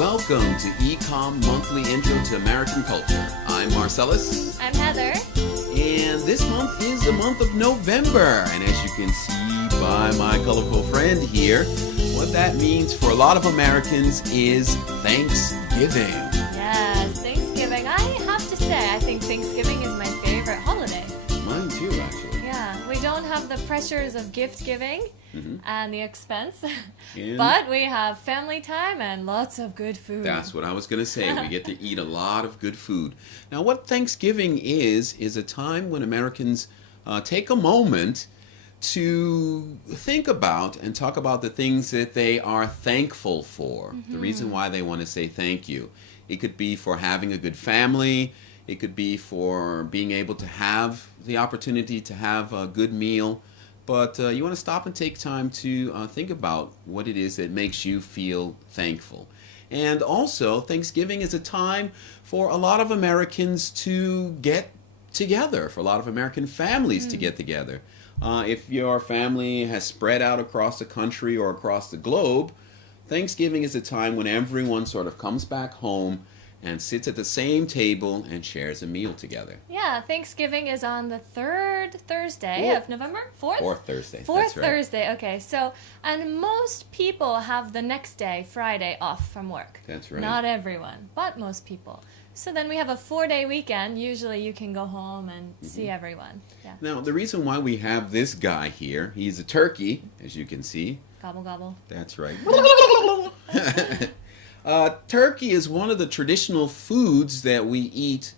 welcome to Ecom Monthly Intro to American Culture. I'm Marcellus. I'm Heather. And this month is the month of November. And as you can see by my colorful friend here, what that means for a lot of Americans is Thanksgiving. Yes, Thanksgiving. I have to say, I think Thanksgiving is my favorite holiday. Mine too, actually. Yeah, we don't have the pressures of gift giving and the expense, And but we have family time and lots of good food. that's what I was going to say. We get to eat a lot of good food. Now, what Thanksgiving is a time when Americans take a moment to think about and talk about the things that they are thankful for. The reason why they want to say thank you. It could be for having a good family. It could be for being able to have the opportunity to have a good meal. But you want to stop and take time to think about what it is that makes you feel thankful. And also, Thanksgiving is a time for a lot of Americans to get together, for a lot of American families to get together. If your family has spread out across the country or across the globe, Thanksgiving is a time when everyone sort of comes back home and sits at the same table and shares a meal together. Yeah, Thanksgiving is on the third Thursday of November? Fourth Thursday. Fourth That's right. Thursday, okay. So, and most people have the next day, Friday, off from work. That's right. Not everyone, but most people. So then we have a 4-day weekend. Usually you can go home and see everyone. Yeah. Now, the reason why we have this guy here, he's a turkey, as you can see. Gobble, gobble. That's right. Turkey is one of the traditional foods that we eat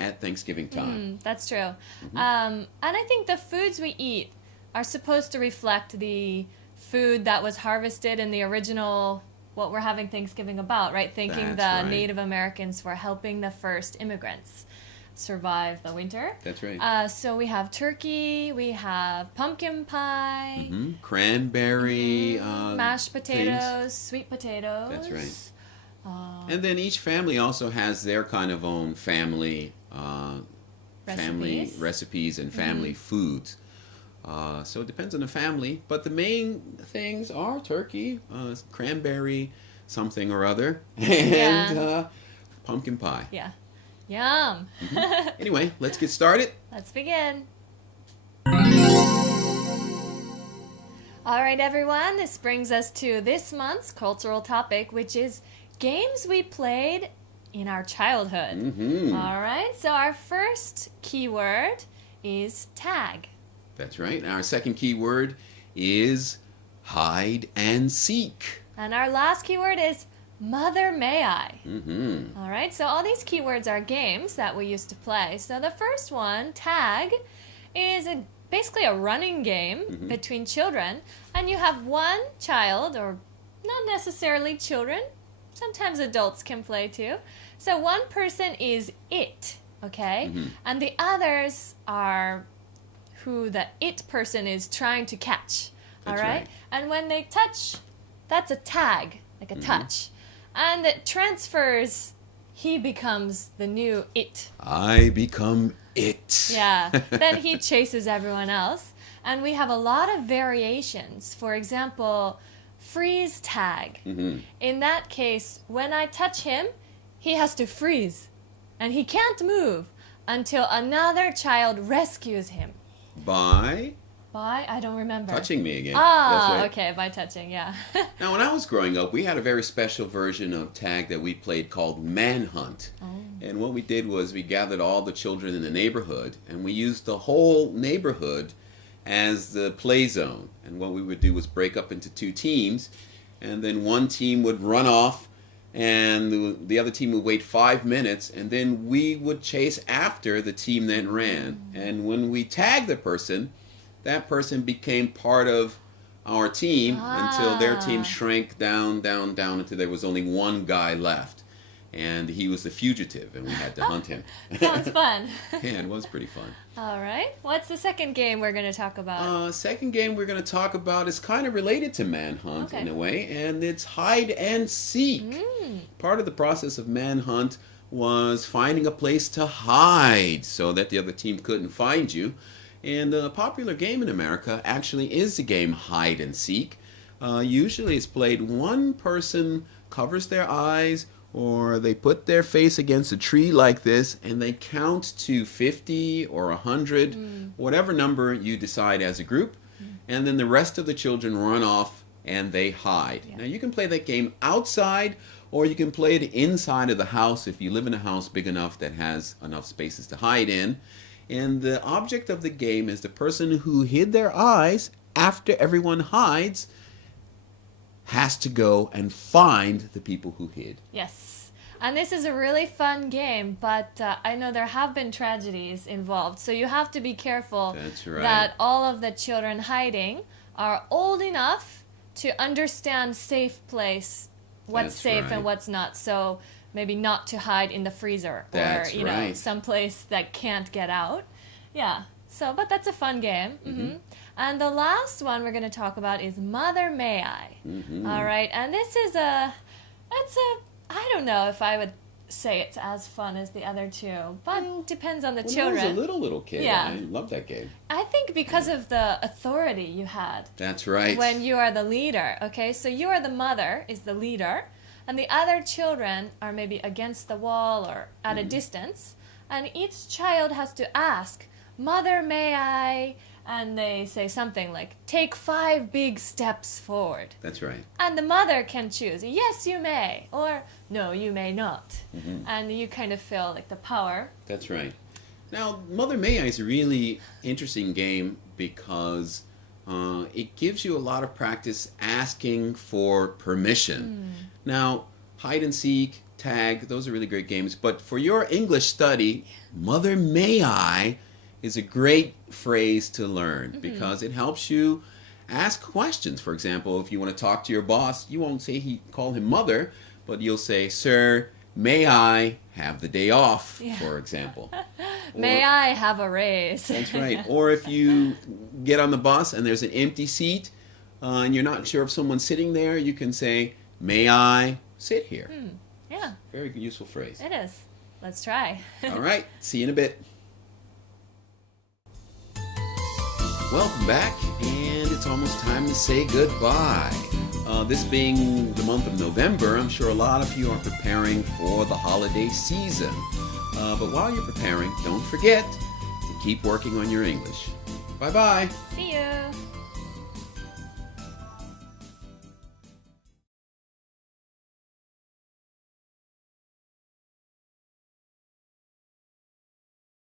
at Thanksgiving time. That's true. And I think the foods we eat are supposed to reflect the food that was harvested in the original, what we're having Thanksgiving about, right? Thanking That's the right. Native Americans for helping the first immigrants survive the winter. That's right. So we have turkey, we have pumpkin pie, Cranberry. mashed potatoes, things. sweet potatoes. That's right. And then each family also has their kind of own family recipes and family foods. So it depends on the family, but the main things are turkey, cranberry, something or other, and pumpkin pie. Yeah. Yum. Anyway, let's get started. Let's begin. All right, everyone. This brings us to this month's cultural topic, which is games we played in our childhood. All right. So our first keyword is tag. That's right. Our second keyword is hide and seek. And our last keyword is Mother May I. All right. So all these keywords are games that we used to play. So the first one, tag, is basically a running game between children, and you have one child, or not necessarily children, sometimes adults can play too. So one person is it, okay? And the others are who the it person is trying to catch, all That's right. And when they touch, that's a tag, like a touch. And it transfers, he becomes the new it. I become it. Yeah, then he chases everyone else. And we have a lot of variations. For example, freeze tag. In that case, when I touch him, he has to freeze. And he can't move until another child rescues him. By I don't remember. touching me again. Ah, That's right. okay, by touching, yeah. Now, when I was growing up, we had a very special version of tag that we played called Manhunt. And what we did was we gathered all the children in the neighborhood, and we used the whole neighborhood as the play zone. And what we would do was break up into two teams, and then one team would run off, and the other team would wait 5 minutes, and then we would chase after the team that ran. And when we tagged the person, that person became part of our team until their team shrank down until there was only one guy left. And he was the fugitive, and we had to hunt him. Sounds fun. Yeah, it was pretty fun. All right. What's the second game we're going to talk about? Second game we're going to talk about is kind of related to Manhunt in a way, and it's hide and seek. Part of the process of Manhunt was finding a place to hide so that the other team couldn't find you. And a popular game in America actually is the game hide and seek. Usually it's played one person covers their eyes or they put their face against a tree like this and they count to 50 or 100, whatever number you decide as a group, and then the rest of the children run off and they hide. Yeah. Now you can play that game outside or you can play it inside of the house if you live in a house big enough that has enough spaces to hide in. And the object of the game is the person who hid their eyes after everyone hides has to go and find the people who hid. Yes. And this is a really fun game, but I know there have been tragedies involved. So you have to be careful That's right. that all of the children hiding are old enough to understand safe place, what's That's safe right. and what's not. So maybe not to hide in the freezer That's or, you know, right. someplace that can't get out. Yeah. So, but that's a fun game. And the last one we're going to talk about is Mother May I. All right. And this is I don't know if I would say it's as fun as the other two, but depends on the When children. I was a little kid, Yeah. I loved that game. I think because of the authority you had That's right. when you are the leader. Okay, so you are the mother, is the leader, and the other children are maybe against the wall or at a distance, and each child has to ask, Mother, may I? And they say something like, take 5 big steps forward. That's right. And the mother can choose, yes, you may, or no, you may not. And you kind of feel like the power. That's right. Now, Mother May I is a really interesting game because it gives you a lot of practice asking for permission. Now, hide and seek, tag, those are really great games. But for your English study, Mother May I is a great phrase to learn because it helps you ask questions. For example, if you want to talk to your boss, you won't say call him mother, but you'll say, Sir, may I have the day off, for example. May I have a raise? That's right. Or if you get on the bus and there's an empty seat and you're not sure if someone's sitting there, you can say, may I sit here? Yeah, Very useful phrase. it is. Let's try. All right. See you in a bit. Welcome back, and it's almost time to say goodbye. This being the month of November, I'm sure a lot of you are preparing for the holiday season. But while you're preparing, don't forget to keep working on your English. Bye-bye. See you.